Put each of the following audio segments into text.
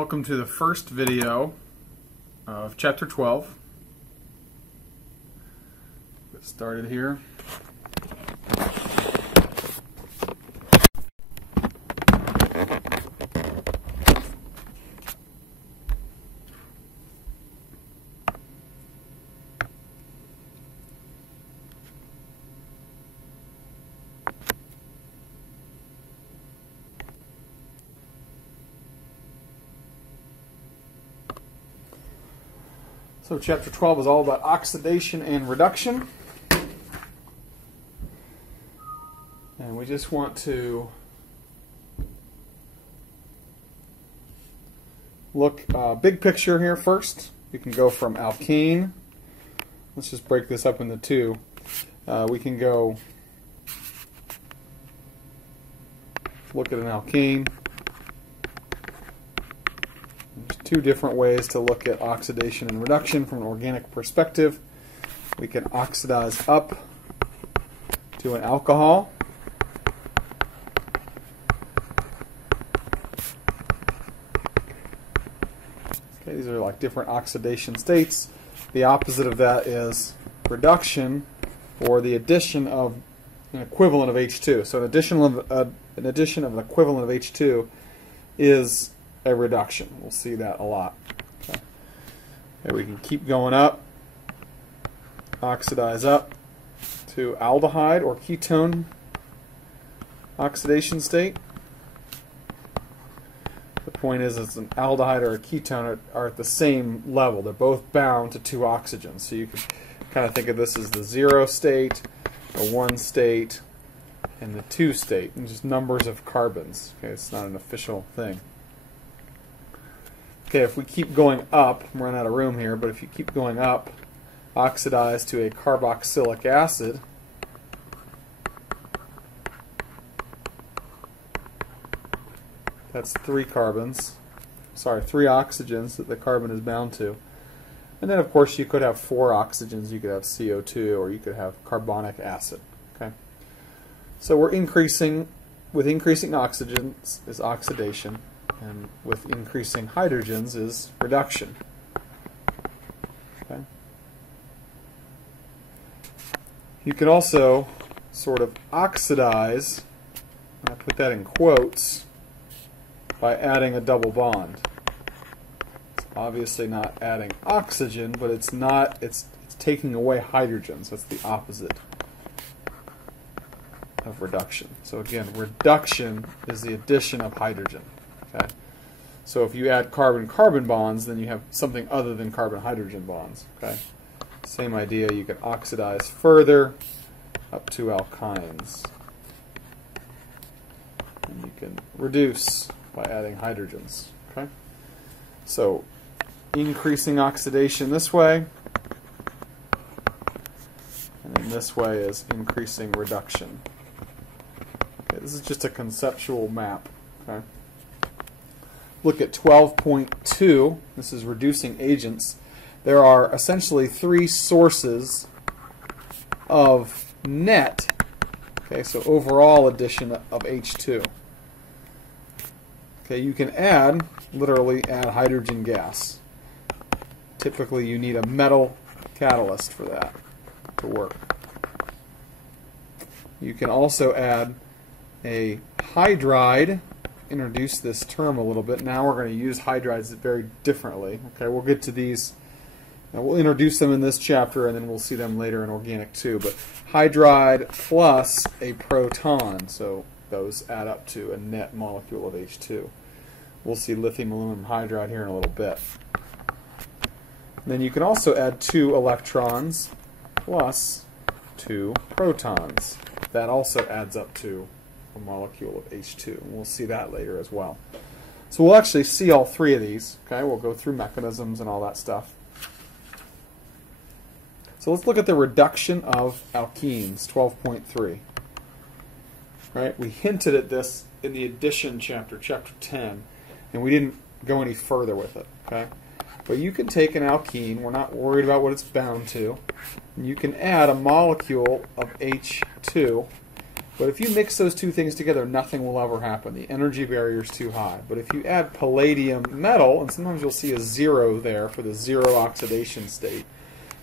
Welcome to the first video of Chapter 12. Get started here. So Chapter 12 is all about oxidation and reduction. And we just want to look big picture here first. We can go from alkene. Let's just break this up into two. We can go look at an alkene. There's two different ways to look at oxidation and reduction from an organic perspective. We can oxidize up to an alcohol. Okay, these are like different oxidation states. The opposite of that is reduction, or the addition of an equivalent of H2. So an addition of an equivalent of H2 is a reduction. We'll see that a lot. Okay, we can keep going up, oxidize up to aldehyde or ketone oxidation state. The point is, it's an aldehyde or a ketone are at the same level. They're both bound to two oxygens. So you can kind of think of this as the 0 state, the 1 state, and the 2 state, and just numbers of carbons. Okay, it's not an official thing. Okay, if we keep going up, I'm running out of room here, but if you keep going up, oxidize to a carboxylic acid. That's 3 carbons. Sorry, 3 oxygens that the carbon is bound to. And then, of course, you could have 4 oxygens. You could have CO2, or you could have carbonic acid. Okay. So we're increasing, with increasing oxygens is oxidation, and with increasing hydrogens is reduction. Okay. You can also sort of oxidize, and I put that in quotes, by adding a double bond. It's obviously not adding oxygen, but it's taking away hydrogens. That's the opposite of reduction. So again, reduction is the addition of hydrogen. Okay? So if you add carbon-carbon bonds, then you have something other than carbon-hydrogen bonds. Okay? Same idea, you can oxidize further up to alkynes. And you can reduce by adding hydrogens. Okay? So increasing oxidation this way, and then this way is increasing reduction. Okay, this is just a conceptual map. Okay? Look at 12.2. This is reducing agents. There are essentially 3 sources of net. Okay, so overall addition of H2. Okay, you can literally add hydrogen gas. Typically you need a metal catalyst for that to work. You can also add a hydride. Introduce this term a little bit. Now we're going to use hydrides very differently. Okay, we'll get to these. We'll introduce them in this chapter, and then we'll see them later in organic too. But hydride plus a proton, so those add up to a net molecule of H2. We'll see lithium aluminum hydride here in a little bit. And then you can also add 2 electrons plus 2 protons. That also adds up to a molecule of H2. And we'll see that later as well. So we'll actually see all 3 of these. Okay, we'll go through mechanisms and all that stuff. So let's look at the reduction of alkenes, 12.3. Right? We hinted at this in the addition chapter, chapter 10, and we didn't go any further with it. Okay? But you can take an alkene, we're not worried about what it's bound to, and you can add a molecule of H2 But if you mix those two things together, nothing will ever happen. The energy barrier is too high. But if you add palladium metal, and sometimes you'll see a 0 there for the 0 oxidation state,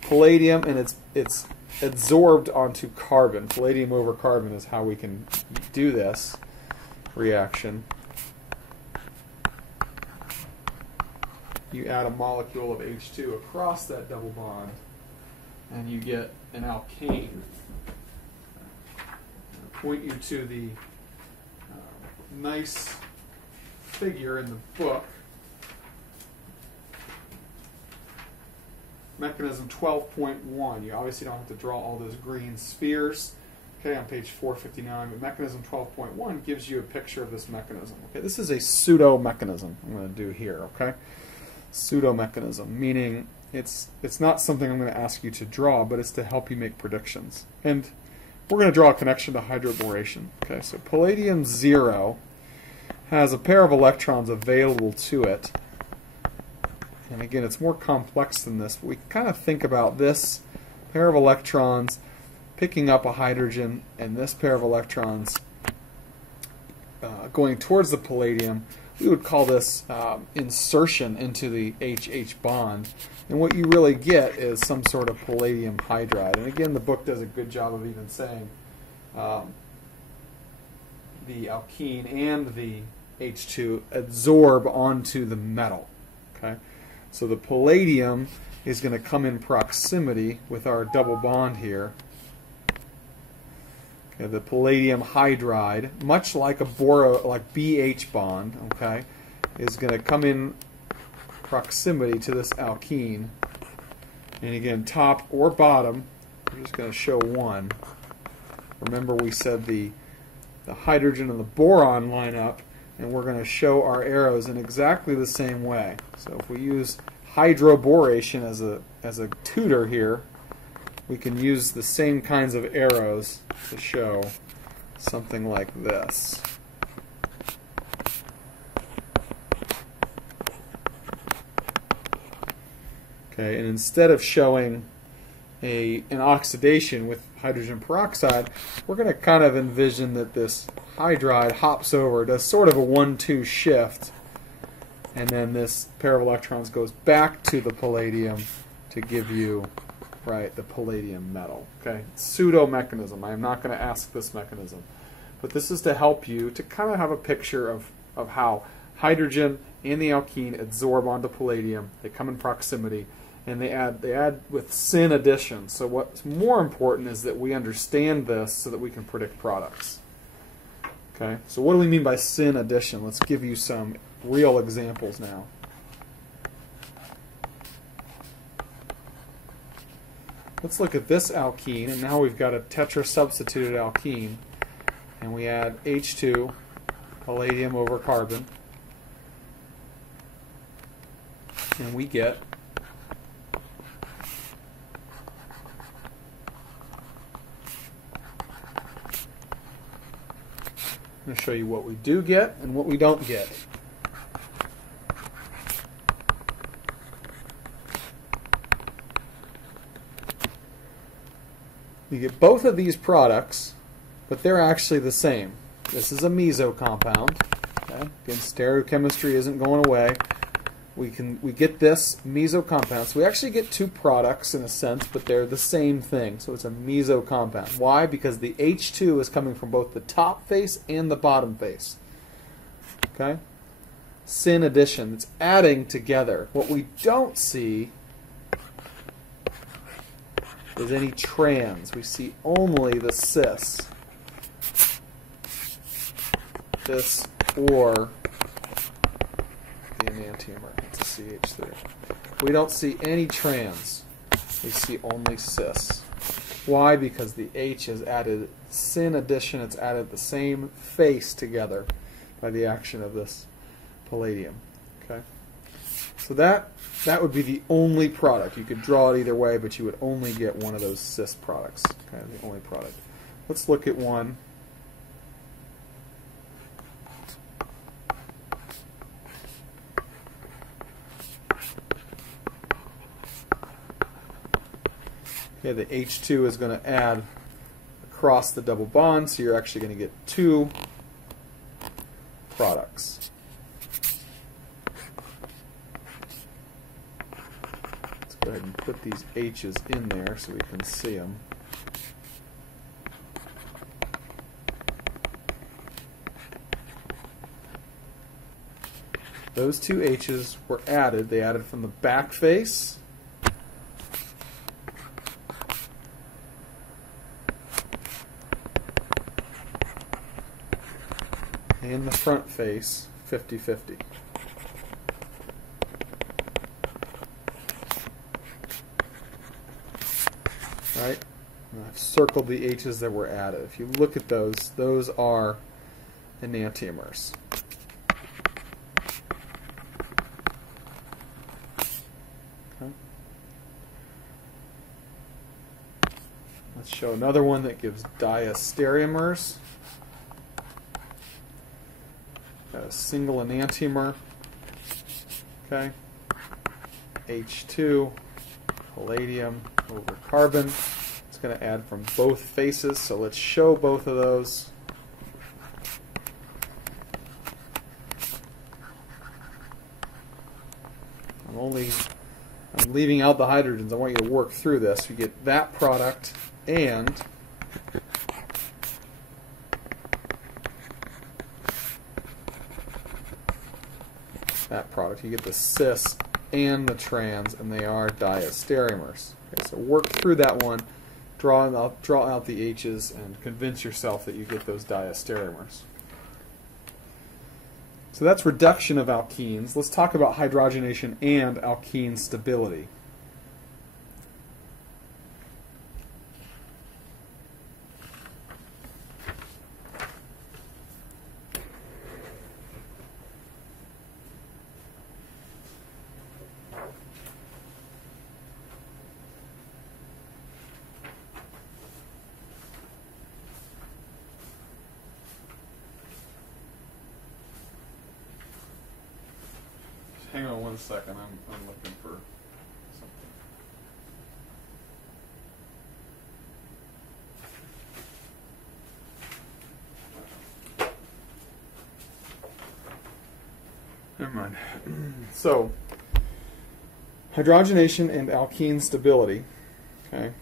palladium, and it's adsorbed onto carbon. Palladium over carbon is how we can do this reaction. You add a molecule of H2 across that double bond, and you get an alkane. I'll point you to the nice figure in the book. Mechanism 12.1. You obviously don't have to draw all those green spheres, okay, on page 459, but mechanism 12.1 gives you a picture of this mechanism. Okay, this is a pseudo mechanism I'm going to do here, okay? Pseudo mechanism, meaning it's not something I'm going to ask you to draw, but it's to help you make predictions. And we're going to draw a connection to hydroboration. Okay, so palladium 0 has a pair of electrons available to it. And again, it's more complex than this, but we kind of think about this pair of electrons picking up a hydrogen and this pair of electrons going towards the palladium. We would call this insertion into the HH bond. And what you really get is some sort of palladium hydride. And again, the book does a good job of even saying the alkene and the H2 adsorb onto the metal. Okay? So the palladium is going to come in proximity with our double bond here. Okay, the palladium hydride, much like a BH bond, okay, is going to come in proximity to this alkene. And again, top or bottom, I'm just going to show one. Remember we said the hydrogen and the boron line up, and we're going to show our arrows in exactly the same way. So if we use hydroboration as a tutor here, we can use the same kinds of arrows to show something like this. Okay, and instead of showing an oxidation with hydrogen peroxide, we're going to kind of envision that this hydride hops over, does sort of a 1-2 shift, and then this pair of electrons goes back to the palladium to give you, right, the palladium metal. Okay, pseudo mechanism. I am not going to ask this mechanism, but this is to help you to kind of have a picture of how hydrogen and the alkene adsorb onto palladium. They come in proximity, and they add with syn addition. So what's more important is that we understand this so that we can predict products. Okay, so what do we mean by syn addition? Let's give you some real examples now. Let's look at this alkene, and now we've got a tetrasubstituted alkene, and we add H2, palladium over carbon, and we get I'm going to show you what we do get and what we don't get. You get both of these products, but they're actually the same. This is a meso compound. Okay? Again, stereochemistry isn't going away. We get this meso compound. So we actually get two products in a sense, but they're the same thing. So it's a meso compound. Why? Because the H2 is coming from both the top face and the bottom face. Okay? Syn addition. It's adding together. What we don't see is any trans. We see only the cis. This or the enantiomer. It's a CH3. We don't see any trans. We see only cis. Why? Because the H has added syn addition. It's added the same face together by the action of this palladium. Okay. So that would be the only product. You could draw it either way, but you would only get one of those cis products. Okay, the only product. Let's look at one. Okay, the H2 is going to add a cross the double bond, so you're actually going to get 2 products. Let's go ahead and put these H's in there so we can see them. Those 2 H's were added. They added from the back face and the front face 50-50. Right? And I've circled the H's that were added. If you look at those are enantiomers. Okay. Let's show another one that gives diastereomers. Got a single enantiomer. Okay. H2, palladium over carbon. It's going to add from both faces, so let's show both of those. I'm leaving out the hydrogens. I want you to work through this. You get that product and that product. You get the cis and the trans, and they are diastereomers. Okay, so work through that one, draw out the H's, and convince yourself that you get those diastereomers. So that's reduction of alkenes. Let's talk about hydrogenation and alkene stability. Hang on one second, I'm looking for something. Never mind. So, hydrogenation and alkene stability. Okay.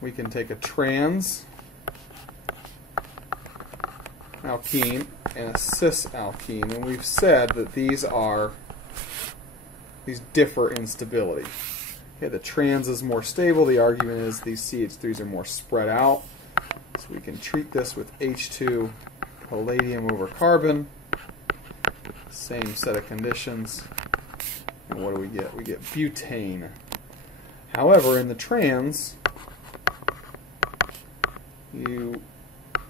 We can take a trans alkene and a cis alkene, and we've said that these differ in stability. Okay, the trans is more stable. The argument is these CH3s are more spread out. So we can treat this with H2 palladium over carbon. Same set of conditions. And what do we get? We get butane. However, in the trans, you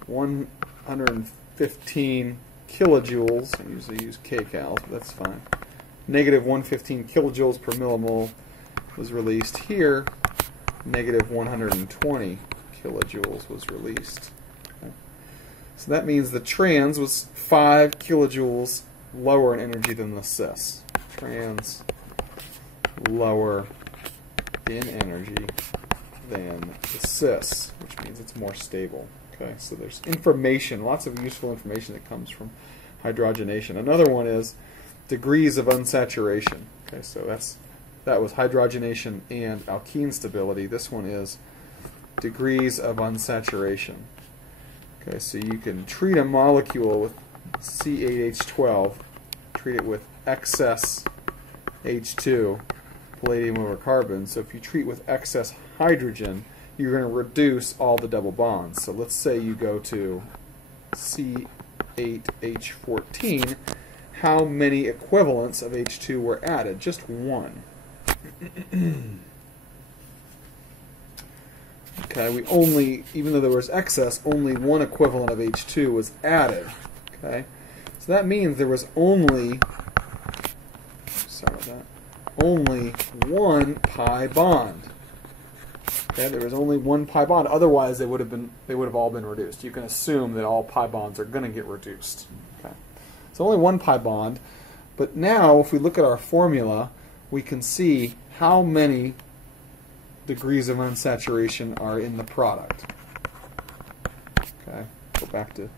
115 kilojoules, I usually use kcals, but that's fine. Negative 115 kilojoules per millimole was released here. Negative 120 kilojoules was released. Okay. So that means the trans was 5 kilojoules lower in energy than the cis. Trans lower in energy than the cis, which means it's more stable. Okay, so there's information, lots of useful information that comes from hydrogenation. Another one is degrees of unsaturation. Okay, so that was hydrogenation and alkene stability. This one is degrees of unsaturation. Okay, so you can treat a molecule with C8H12, treat it with excess H2, palladium over carbon. So if you treat with excess hydrogen, you're going to reduce all the double bonds. So let's say you go to C8H14. How many equivalents of H2 were added? Just one. Okay, we only, even though there was excess, only one equivalent of H2 was added. Okay, so that means there was only, only one pi bond. Okay, there was only one pi bond. Otherwise, they would have all been reduced. You can assume that all pi bonds are going to get reduced. Okay, so only one pi bond. But now, if we look at our formula, we can see how many degrees of unsaturation are in the product. Okay, go back to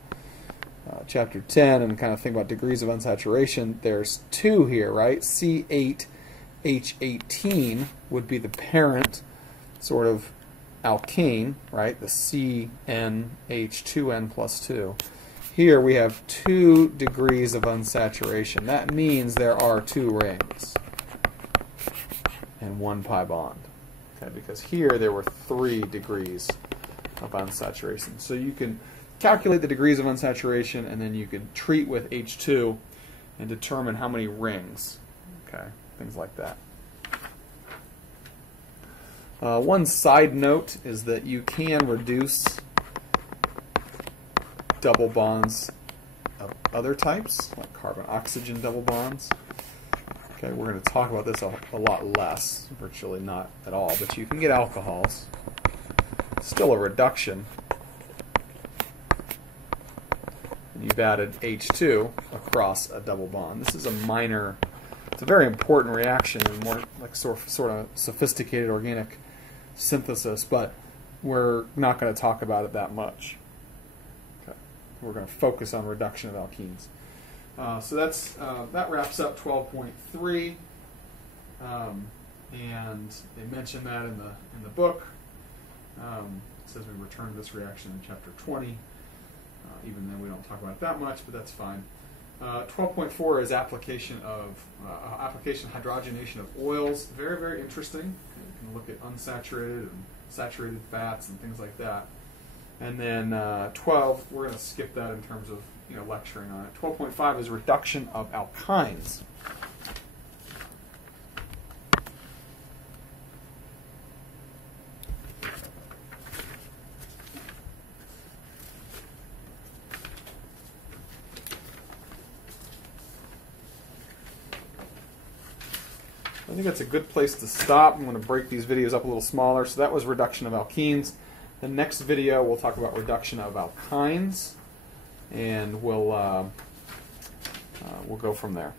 chapter 10 and kind of think about degrees of unsaturation. There's two here, right? C8H18 would be the parent sort of alkane, right? The CnH2n plus 2. Here we have 2 degrees of unsaturation. That means there are 2 rings and 1 pi bond. Okay, because here there were 3 degrees of unsaturation. So you can calculate the degrees of unsaturation, and then you can treat with H2 and determine how many rings. Okay, things like that. One side note is that you can reduce double bonds of other types, like carbon-oxygen double bonds. Okay, we're going to talk about this a lot less, virtually not at all, but you can get alcohols. Still a reduction. And you've added H2 across a double bond. This is a minor, it's a very important reaction and more like sort of sophisticated organic synthesis, but we're not going to talk about it that much. Okay. We're going to focus on reduction of alkenes. So that wraps up 12.3, and they mention that in the book. It says we return to this reaction in chapter 20, even though we don't talk about it that much, but that's fine. 12.4 is application hydrogenation of oils. Very, very interesting. You can look at unsaturated and saturated fats and things like that. And then 12, we're going to skip that in terms of lecturing on it. 12.5 is reduction of alkynes. I think that's a good place to stop. I'm going to break these videos up a little smaller. So that was reduction of alkenes. The next video we'll talk about reduction of alkynes, and we'll go from there.